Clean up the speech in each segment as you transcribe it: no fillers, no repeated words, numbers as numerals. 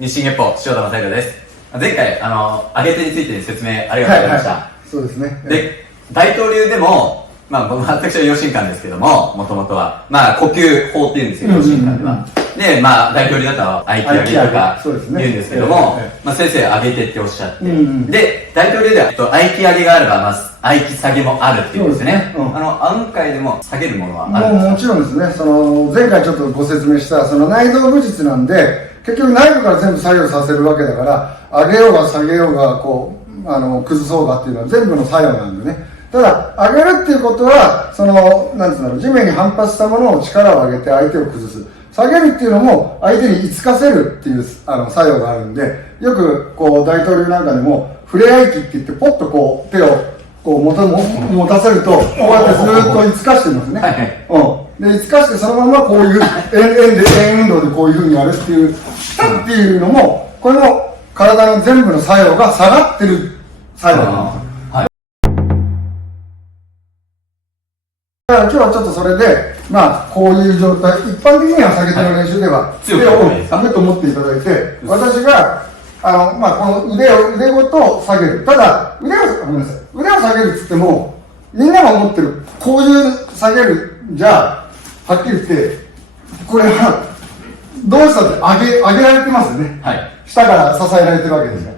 日進月歩、塩田正宏です。前回、上げ手について説明ありがとうございました。そうですね。で、大東流でも、私は養心館ですけども、もともとは、呼吸法っていうんですよ、養心館では。で、大東流だと、合気上げとか言うんですけども、先生、上げてっておっしゃって。で、大東流では、合気上げがあれば、合気下げもあるっていうんですね。案外でも下げるものはあるんですか？もちろんですね。前回ちょっとご説明した、内臓武術なんで、結局内部から全部作用させるわけだから、上げようが下げようが、崩そうがっていうのは全部の作用なんでね。ただ、上げるっていうことは、なんつうんだろう、地面に反発したものを力を上げて相手を崩す。下げるっていうのも、相手に居つかせるっていう、作用があるんで、よく、大統領なんかでも、触れ合い機って言って、ポッと手を、持たせると、こうやってずーっと居つかしてますね。で、居つかして、そのままこういう、円運動でこういうふうにやるっていう、っていうのも、これも体の全部の作用が下がってる作用なんですよ。だから今日はちょっとそれで、こういう状態、一般的には下げ手の練習では、手をグッと持っていただいて、私が、この腕ごと下げる。ただ、腕を下げるって言っても、みんなが思ってる、こういう下げるじゃ、はっきり言って、これは、どうしたって上げられてますよね。下から支えられてるわけですか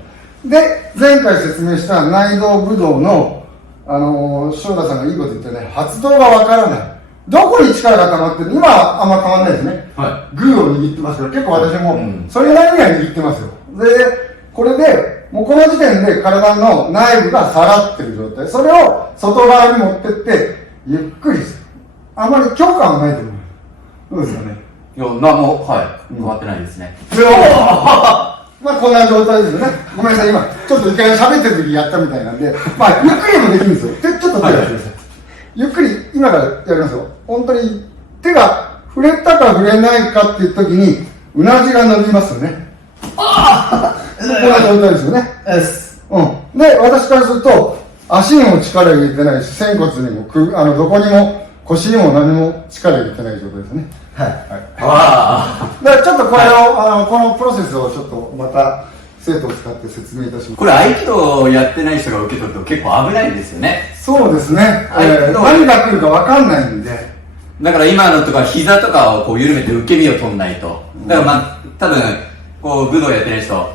ら。で、前回説明した内臓武道の、塩田さんがいいこと言ってね、発動がわからない。どこに力が溜まってる？今はあんま変わんないですね。グーを握ってますから、結構私も、それなりには握ってますよ。で、これで、もうこの時点で体の内部が下がってる状態。それを外側に持ってって、ゆっくりする。あまり強化はないと思う。そうですよね。いや、何も、変わってないですね。こんな状態ですよね。ごめんなさい、今、ちょっと一回喋ってる時やったみたいなんで、ゆっくりもできるんですよ。ちょっと手をやってください。ゆっくり、今からやりますよ。本当に、手が触れたか触れないかっていう時に、うなじが伸びますよね。こんな状態ですよね。で、私からすると、足にも力入れてないし、仙骨にも、どこにも、腰にも何も力入れてない状態ですね。だからちょっとこれを、このプロセスをちょっとまた生徒を使って説明いたします。これ合気道をやってない人が受け取ると結構危ないですよね。そうですね。何が来るか分かんないんで。だから今のとか膝とかを緩めて受け身を取んないと。だから多分、武道やってない人、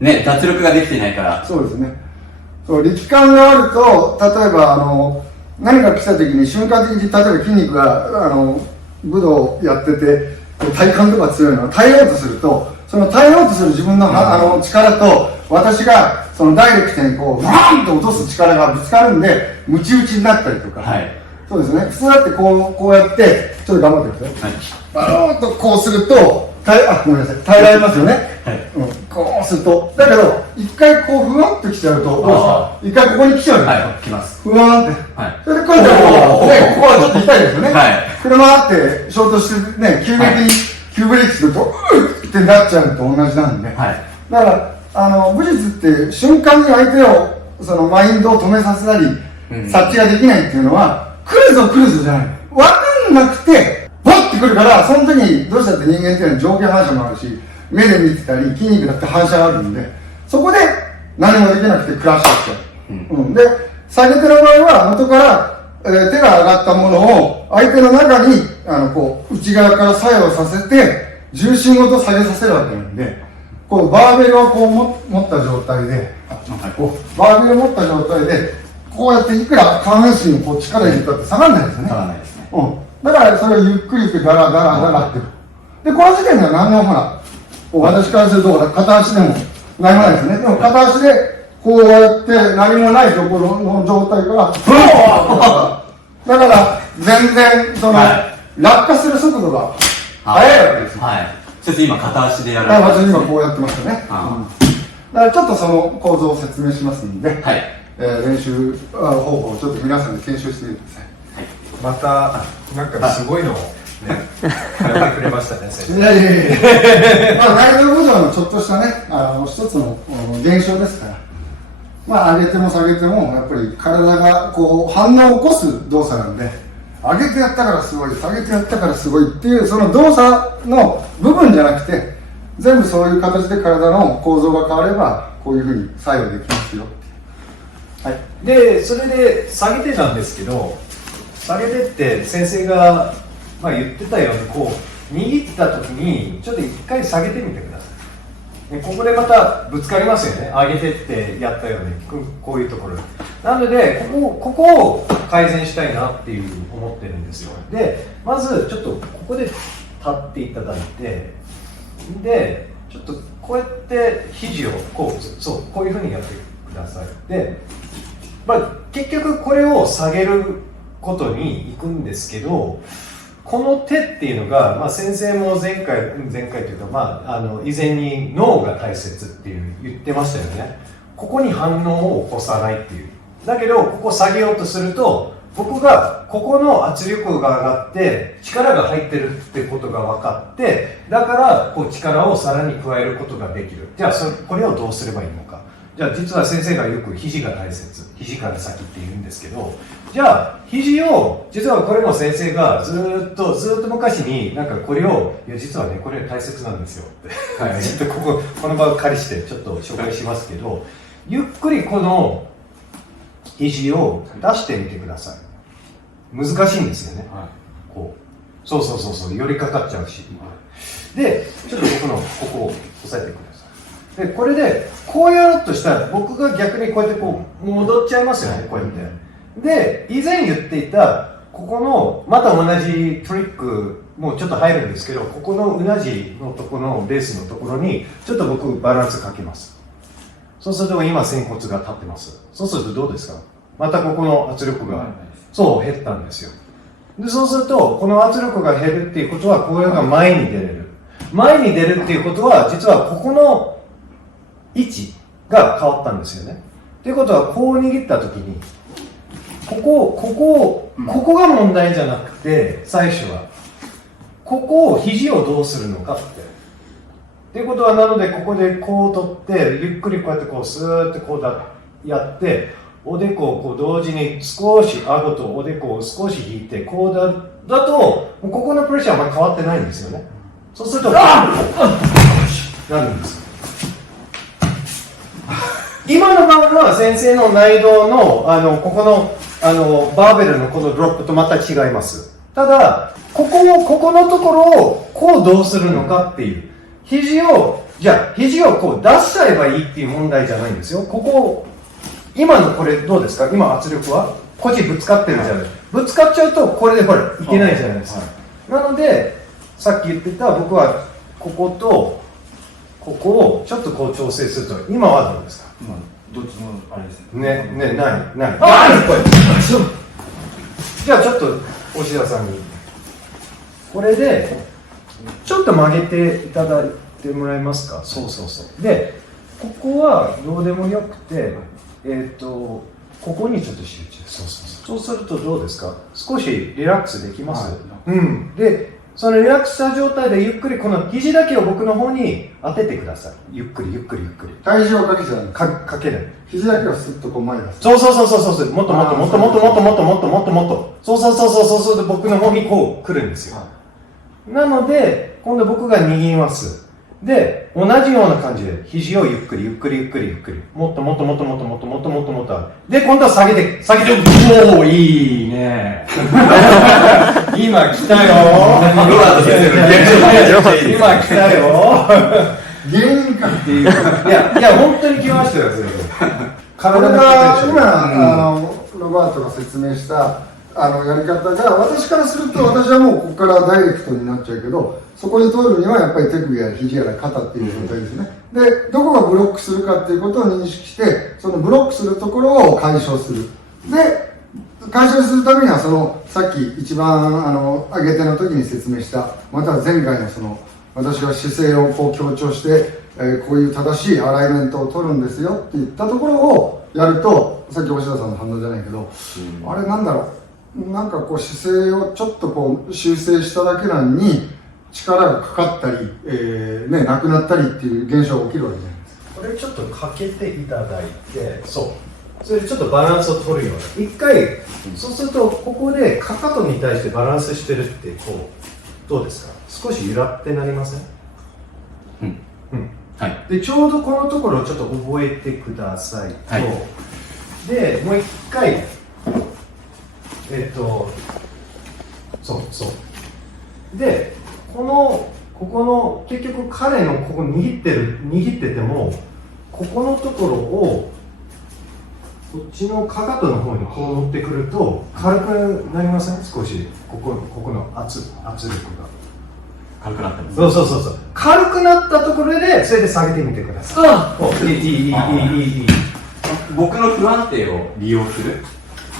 ね、脱力ができてないから。そうですね。力感があると、例えば何か来た時に瞬間的に、例えば筋肉が、武道をやってて体幹とか強いのは耐えようとすると、その耐えようとする自分の、力と私がそのダイレクトにワーンと落とす力がぶつかるんでムチ打ちになったりとか、そうですね。普通だってこうやってちょっと頑張ってください。バローンとこうするとごめんなさい、耐えられますよね。こうすると、だけど一回ふわっと来ちゃうと、どうですか？一回ここに来ちゃうんですよ。来ます。ふわーって。それで今度はここはちょっと痛いですよね。車ってショートしてね、急激に急ブレーキするとってなっちゃうと同じなんで。だから武術って瞬間に相手をマインドを止めさせたり、察知ができないっていうのは、来るぞじゃない。わかんなくてボッてくるから、その時にどうしたって人間っていうのは上下反射もあるし、目で見てたり筋肉だって反射があるんで、そこで何もできなくてクラッシュしちゃう。で、下げ手の場合は元から、手が上がったものを相手の中に内側から作用させて重心ごと下げさせるわけなんで、バーベルを持った状態で、バーベルを持った状態でこうやっていくら下半身に力入れたって下がらないですよね。だからそれをゆっくりダラダラって。で、この時点では何の私からすると片足でも何もないですね。でも片足でこうやって何もないところの状態からだから全然落下する速度が速いわけですよ。そして今片足でやる。私今こうやってましたね。だからちょっとその構造を説明しますんで、練習方法をちょっと皆さんで検証してみてください。またなんかすごいのをね、やってくれましたね、先生。内臓武道のちょっとしたね、一つの現象ですから、上げても下げてもやっぱり体が反応を起こす動作なんで、上げてやったからすごい、下げてやったからすごいっていうその動作の部分じゃなくて、全部そういう形で体の構造が変わればこういうふうに作用できますよ。はい、でそれで下げてたんですけど、下げてって先生が、言ってたようにこう握った時にちょっと一回下げてみてください。でここでまたぶつかりますよね、上げてってやったようにこういうところなのでここを改善したいなっていう思ってるんですよ。でまずちょっとここで立っていただいて、でちょっとこうやって肘をこういうふうにやってください。で、結局これを下げることに行くんですけど、この手っていうのが、先生も前回というか、以前に脳が大切っていう言ってましたよね。ここに反応を起こさないっていう。だけどここ下げようとすると、僕がここの圧力が上がって力が入ってるってことが分かって、だからこう力をさらに加えることができる。じゃあこれをどうすればいいのか。じゃあ実は先生がよく肘が大切、肘から先って言うんですけど、じゃあ肘を、実はこれも先生がずっと昔にこれを、いや実はねこれ大切なんですよって、はい、ちょっとこの場を借りしてちょっと紹介しますけど、ゆっくりこの肘を出してみてください。難しいんですよね、はい、こうそう寄りかかっちゃうし、でちょっと僕のここを押さえてください。でこれでこうやろうとしたら僕が逆にこうやってこう戻っちゃいますよね、こうやって。で以前言っていたここのまた同じトリックもちょっと入るんですけど、ここのうなじのところのベースのところにちょっと僕バランスかけます。そうすると今仙骨が立ってます。そうするとどうですか、またここの圧力が減ったんですよ。でそうするとこの圧力が減るっていうことは、これが前に出れる。前に出るっていうことは、実はここの位置が変わったんですよね。ということは、こう握った時にここが問題じゃなくて、最初はここを肘をどうするのかっていうことは、なのでここでこう取ってゆっくりこうやってこうスーッとこうやって、おでこをこう同時に少し顎とおでこを少し引いて、こうだとここのプレッシャーはあんまり変わってないんですよね。そうするとなるんです。今の場合は先生の内道のここのバーベルのこのドロップとまた違います。ただここのところをこうどうするのかっていう、肘をこう出しちゃえばいいっていう問題じゃないんですよ。今のこれどうですか、今圧力はこっちぶつかってるじゃない。ぶつかっちゃうとこれでほらいけないじゃないですか。なのでさっき言ってた、僕はこことここをちょっとこう調整すると、今はどうですか。どっちもあれですね。ない。じゃあちょっと押田さんにこれでちょっと曲げていただいてもらえますか。そうでここはどうでもよくて、ここにちょっと集中。そうするとどうですか、少しリラックスできます、でそのリラックスした状態でゆっくりこの肘だけを僕の方に当ててください。ゆっくり体重をかけちゃう。かけない。肘だけをスッとこう前に出す。そうもっとそうすると僕の方にこう来るんですよ。なので今度僕が握ります。で同じような感じで肘をゆっくりもっとで今度は下げておーいいね今来たよ今来たよ原因かっていう。いや本当に来ましたよ。これが今ロバートが説明したやり方が、私からすると、私はもうここからダイレクトになっちゃうけど、そこに通るにはやっぱり手首や肘やら肩っていう状態ですね。でどこがブロックするかっていうことを認識して、そのブロックするところを解消する。で解消するためには、さっき一番上げ手の時に説明した、または前回の私が姿勢をこう強調して、こういう正しいアライメントを取るんですよって言ったところをやると、さっき押田さんの反応じゃないけど、あれなんだろう、なんかこう姿勢をちょっとこう修正しただけなのに力がかかったり、なくなったりっていう現象が起きるわけじゃないですか。これちょっとかけていただいて、それでちょっとバランスを取るような一回、そうするとここでかかとに対してバランスしてるってどうですか、少し揺らってなりません？でちょうどこのところをちょっと覚えてくださいと、はいでもう一回そうでここの結局彼のここ握っててもここのところをこっちのかかとの方にこう持ってくると軽くなりません？少しここの圧力が軽くなってます。そう軽くなったところでそれで下げてみてください。いい僕の不安定を利用する。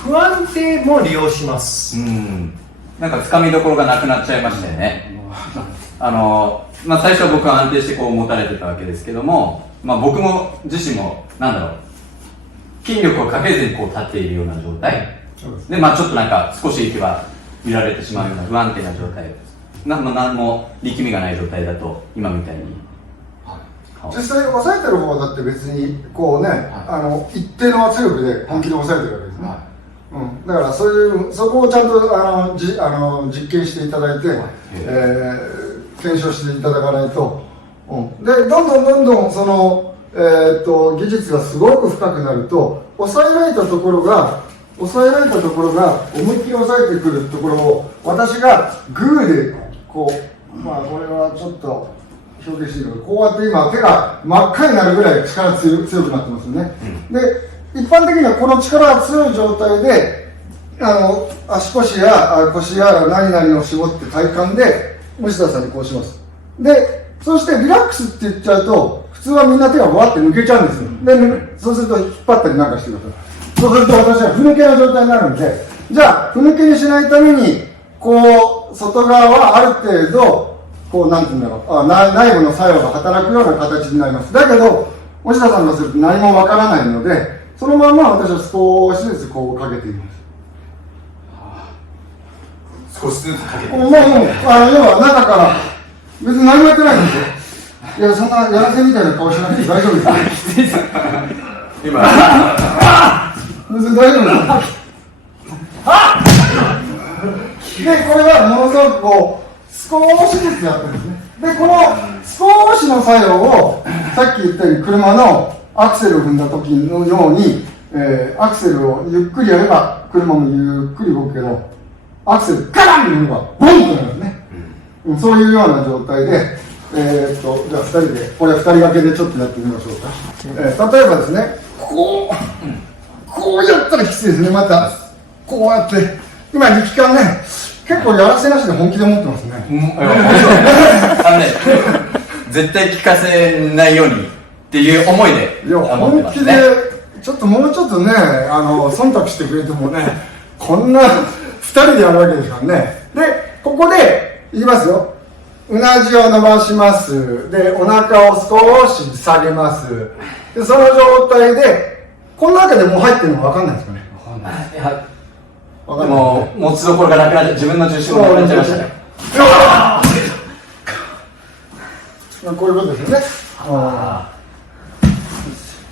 不安定も利用します。なんか掴みどころがなくなっちゃいましたよね。最初は僕は安定してこう持たれてたわけですけども、僕も自身も筋力をかけずにこう立っているような状態で、ちょっとなんか少し息は揺られてしまうような不安定な状態です。何も力みがない状態だと今みたいに、実際抑えてる方だって別にこうね、一定の圧力で本気で抑えてるわけですね、だからそこをちゃんと実験していただいて、検証していただかないと、でどんどんその、技術がすごく深くなると抑えられたところが思いっきり抑えてくるところを私がグーでこうこれはちょっと表現しているけど、こうやって今手が真っ赤になるぐらい力強くなってますよね、で一般的にはこの力が強い状態で足腰や腰や何々を絞って体幹で虫田さんにこうします。でそしてリラックスって言っちゃうと普通はみんな手がわって抜けちゃうんですよ。でそうすると引っ張ったりなんかしてください。そうすると私はふぬけな状態になるんで、じゃあふぬけにしないためにこう外側はある程度こうなんていうんだろう、内部の作用が働くような形になります。だけど持田さんがすると何もわからないので、そのまま私は少しずつこうかけています。少しずつかけて要は中から別に何もやってないんですよ。いや、そんなやらせみたいな顔しなくて大丈夫ですよ。きついです今別に大丈夫です。で、これはものすごくこう少しずつやってるんですね。で、この少しの作用をさっき言ったように車のアクセルを踏んだ時のように、アクセルをゆっくりやれば車もゆっくり動くけど、アクセルガランと踏めばボンとなるんですね、そういうような状態で、じゃあ2人でこれ2人掛けでちょっとやってみましょうか、例えばですね、こうやったらきついですね。またこうやって今力感ね、結構やらせなしで本気で持ってますね、絶対聞かせないようにっていう思いで本気でちょっともうちょっとね忖度してくれてもね、こんな2人でやるわけですからね。でここでいきますよ。うなじを伸ばします。でお腹を少し下げます。でその状態でこの中でもう入ってるの分かんないですかね。分かんない。もう持ちどころがなくなっちゃう、自分の重心がなくなっちゃいましたね。こういうことですよね。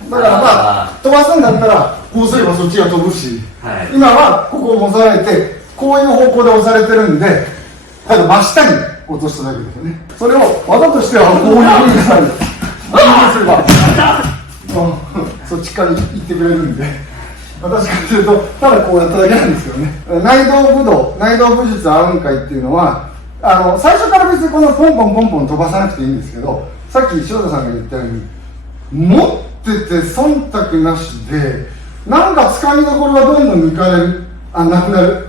だから飛ばすんだったらこうすればそっちが飛ぶし、今はここを押されてこういう方向で押されてるんで、ただ真下に落としただけですよね。それを技としてはこういうふうにしたい。こういうふうにすればそっちから行ってくれるんで、私からするとただこうやっただけなんですよね。内道武術あうんかいっていうのは最初から別にこのポンポン飛ばさなくていいんですけど、さっき塩田さんが言ったように持ってて忖度なしでなんか掴みどころがどんどんなくなる、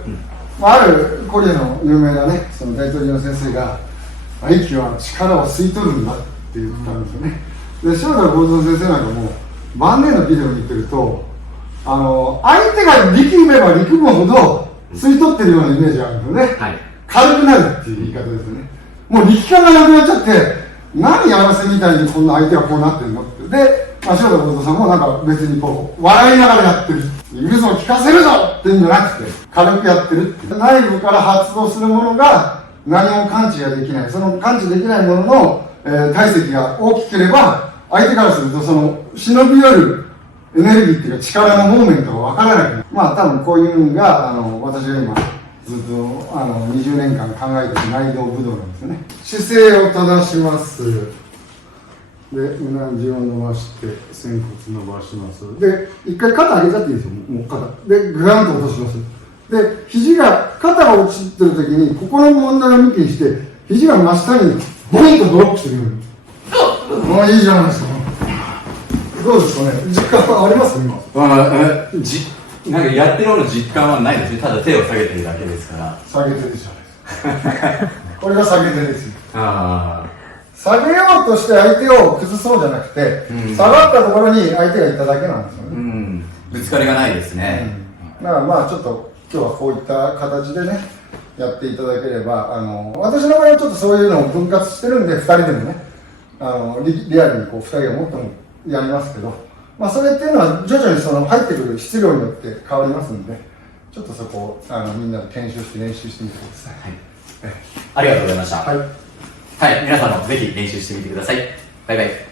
あるコリアの有名なね、その大統領の先生が息は力を吸い取るんだって言ったんですよね。で塩田幸三先生なんかも晩年のビデオに言ってると相手が力めば力むほど吸い取ってるようなイメージがあるんですよね、軽くなるっていう言い方ですよね。もう力感がなくなっちゃって、何やらせみたいにこんな相手がこうなってるのって。で、塩田幸三さんもなんか別にこう笑いながらやってる、許すを聞かせるぞっていうんじゃなくて軽くやってるって。内部から発動するものが何も感知ができない、その感知できないものの、体積が大きければ相手からするとその忍び寄るエネルギーっていうか力のモーメントが分からなくなる。多分こういうのが私が今ずっと20年間考えている内道武道なんですよね。姿勢を正します。で、胸地を伸ばして、仙骨伸ばします。で、一回肩上げちゃっていいですよ、もう肩。で、グランと落とします。で、肘が、肩が落ちてるときに、ここの問題を抜きにして、肘が真下にボンとドロップしてくる。もういいじゃないですか。どうですかね、実感はあります今。なんかやってるほど実感はないですね。ただ手を下げてるだけですから。下げてるじゃないですか。これが下げてですよ。あ下げようとして相手を崩そうじゃなくて、下がったところに相手がいただけなんですよね。ぶつかりがないですね。だからまあちょっと今日はこういった形でね、やっていただければ、私の場合はちょっとそういうのを分割してるんで、2人でもね、リアルにこう2人がもっともやりますけど、まあそれっていうのは徐々にその入ってくる質量によって変わりますんで、ちょっとそこをみんなで研修して練習してみてください。ありがとうございました。はい。はい、皆さんもぜひ練習してみてください。バイバイ。